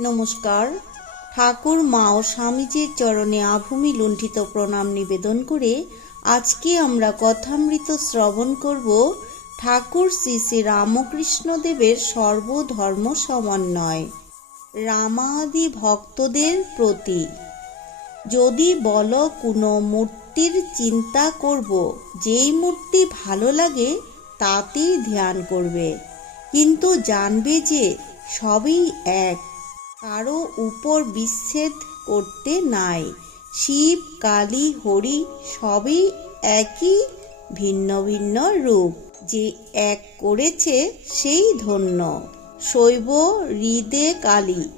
নমস্কার। ঠাকুর, মা ও স্বামীজির চরণে আভূমি লুণ্ঠিত প্রণাম নিবেদন করে আজকে আমরা কথামৃত শ্রবণ করব ঠাকুর শ্রী শ্রী রামকৃষ্ণদেবের সর্বধর্ম সমন্বয়। রামাদি ভক্তদের প্রতি। যদি বলো কোনো মূর্তির চিন্তা করব, যেই মূর্তি ভালো লাগে তাতেই ধ্যান করবে। কিন্তু জানবে যে সবই এক। কারও উপর বিচ্ছেদ করতে নাই। শিব, কালী, হরি সবই একই ভিন্ন ভিন্ন রূপ। যে এক করেছে সেই ধন্য। শৈব হৃদে কালী,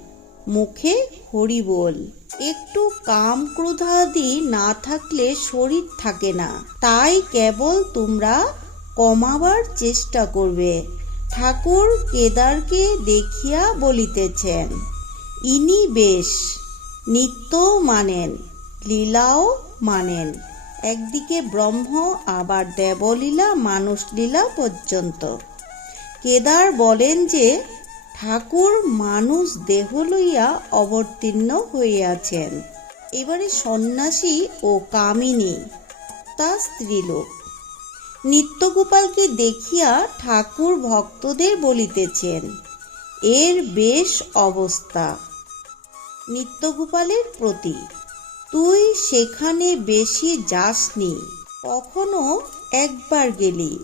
মুখে হরি বল। একটু কাম ক্রোধাদি না থাকলে শরীর থাকে না। তাই কেবল তোমরা কমাবার চেষ্টা করবে। ঠাকুর কেদারকে দেখিয়া বলিতেছেন। ইনি বেশ নিত্য মানেন, লীলাও মানেন। একদিকে ব্রহ্ম, আবার দেবলীলা মানুষ লীলা পর্যন্ত। কেদার বলেন যে, ঠাকুর মানুষ দেহ লইয়া অবতীর্ণ হইয়াছেন। এবারে সন্ন্যাসী ও কামিনী, তা স্ত্রীলোক। নিত্যগোপালকে দেখিয়া ঠাকুর ভক্তদের বলিতেছেন, এর বেশ অবস্থা। নিত্যগোপালের প্রতি। তুই সেখানে বেশি যাসনি, কখনো একবার গেলি।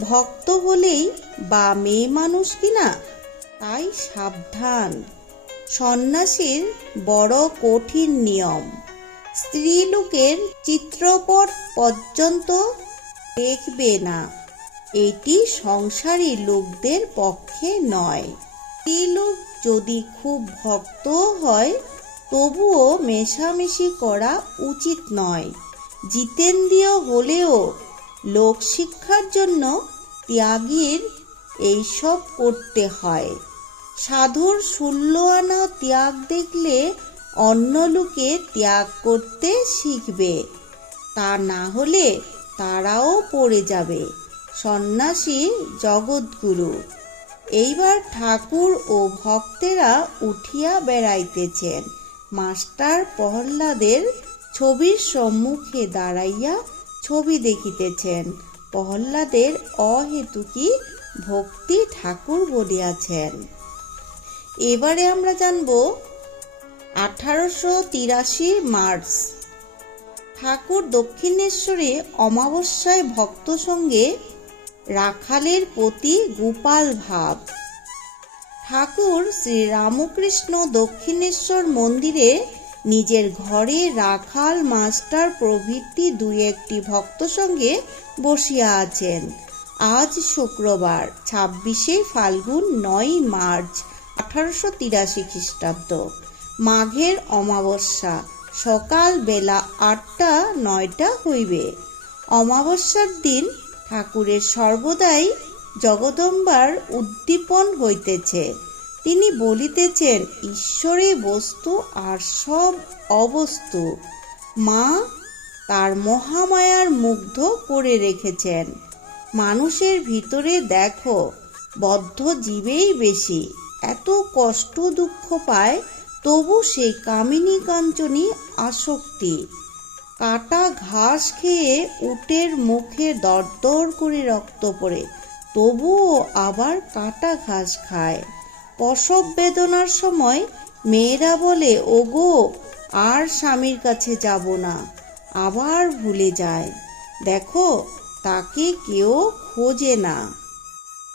ভক্ত হলেই বা মেয়ে মানুষ কিনা, তাই সাবধান। সন্ন্যাসীর বড় কঠিন নিয়ম। স্ত্রীলোকের চিত্রপট পর্যন্ত দেখবে না। এটি সংসারী লোকদের পক্ষে নয়। স্ত্রীলোক যদি খুব ভক্ত হয়, তবুও মেশামেশি করা উচিত নয়। জিতেন্দ্রীয় হলেও লোকশিক্ষার জন্য ত্যাগীর এইসব করতে হয়। সাধুর ষোল আনা ত্যাগ দেখলে অন্য লোকে ত্যাগ করতে শিখবে, তা না হলে তারাও পড়ে যাবে। সন্ন্যাসী জগৎগুরু। এইবার ঠাকুর ও ভক্তেরা উঠিয়া বেড়াইতেছেন। মাস্টার প্রহ্লাদের ছবির সম্মুখে দাঁড়াইয়া ছবি দেখিতেছেন। প্রহ্লাদের অহেতুকি ভক্তি ঠাকুর বলিয়াছেন। এবারে আমরা জানব আঠারোশো তিরাশি মার্চ। ঠাকুর দক্ষিণেশ্বরে অমাবস্যায় ভক্ত সঙ্গে রাখালের প্রতি গোপাল ভাব। ঠাকুর শ্রী রামকৃষ্ণ দক্ষিণেশ্বর মন্দিরে নিজের ঘরে রাখাল মাস্টার প্রভৃতি দুই একটি ভক্ত সঙ্গে বসিয়া আছেন। আজ শুক্রবার, ছাব্বিশে ফাল্গুন, নয় মার্চ, আঠারোশো তিরাশি খ্রিস্টাব্দ। মাঘের অমাবস্যা, সকাল বেলা আটটা, নয়টা হইবে। অমাবস্যার দিন ঠাকুরের সর্বদাই জগদম্বার উদ্দীপন হইতেছে। তিনি বলিতেছেন, ঈশ্বরে বস্তু আর সব অবস্তু। মা তার মহামায়ার মুগ্ধ করে রেখেছেন। মানুষের ভিতরে দেখো, বদ্ধ জীবেই বেশি। এত কষ্ট দুঃখ পায়, তবু সেই কামিনী কাঞ্চনী আসক্তি। কাটা ঘাস খেয়ে উটের মুখে দরদর করে রক্ত পড়ে, তবুও আবার কাটা ঘাস খায়। প্রসব বেদনার সময় মেয়েরা বলে, ওগো, আর স্বামীর কাছে যাব না, আবার ভুলে যায়। দেখো, তাকে কেউ খোঁজে না।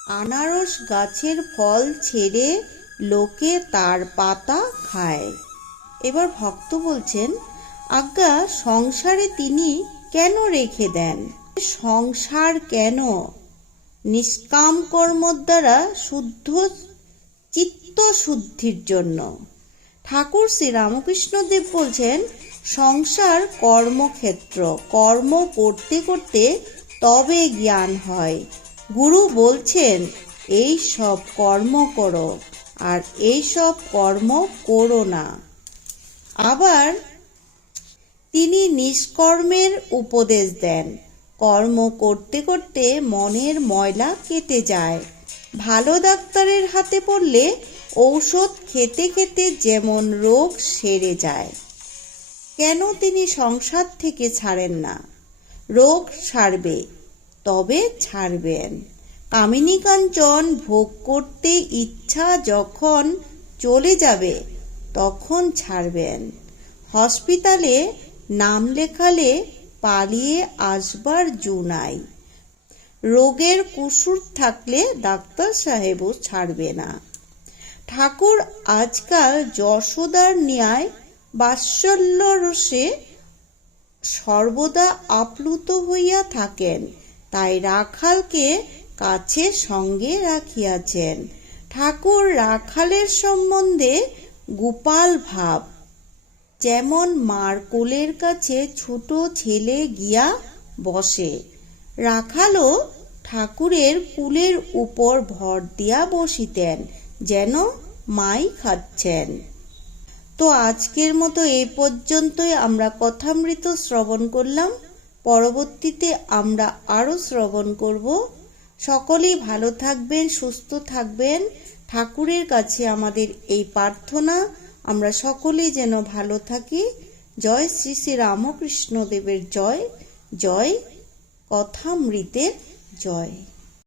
আনারস গাছের ফল ছেড়ে লোকে তার পাতা খায়। এবার ভক্ত বলছেন আজ্ঞা, সংসারে তিনি কেন রেখে দেন? সংসার কেন? নিষ্কাম কর্মর দ্বারা শুদ্ধ চিত্ত শুদ্ধির জন্য। ঠাকুর শ্রী রামকৃষ্ণদেব বলছেন, সংসার কর্মক্ষেত্র, কর্ম করতে করতে তবে জ্ঞান হয়। গুরু বলছেন, এই সব কর্ম করো, আর এই সব কর্ম করো না। আবার নিষ্কর্মের উপদেশ দেন। কর্ম করতে করতে মনের ময়লা কেটে যায়। ভালো ডাক্তারের হাতে পড়লে ঔষধ খেতে খেতে যেমন রোগ সেরে যায়। কেন তিনি সংসার থেকে ছাড়েন না? রোগ সারবে, তবে ছাড়বেন। কামিনী কাঞ্চন ভোগ করতে ইচ্ছা যখন চলে যাবে, তখন ছাড়বেন। হসপিটালে নাম লেখালে পালিয়ে আসবার জো নাই। রোগের কুসুর থাকলে ডাক্তার সাহেবও ছাড়বে না। ঠাকুর আজকাল যশোদার ন্যায় বাৎসল্য রসে সর্বদা আপ্লুত হইয়া থাকেন, তাই রাখালকে কাছে সঙ্গে রাখিয়াছেন। ঠাকুর রাখালের সম্বন্ধে গোপাল ভাব। যেমন মার কোলের কাছে ছোট ছেলে গিয়া বসে, রাখালও ঠাকুরের কুলের উপর ভর দিয়া বসিতেন, যেন মাই খাচ্ছেন। তো আজকের মতো এই পর্যন্তই আমরা কথামৃত শ্রবণ করলাম। পরবর্তীতে আমরা আরও শ্রবণ করব। সকলেই ভালো থাকবেন, সুস্থ থাকবেন। ঠাকুরের কাছে আমাদের এই প্রার্থনা আমরা সকলেই যেন ভালো থাকি। জয় শ্রী শ্রী রামকৃষ্ণদেবের জয়। জয় কথামৃতের জয়।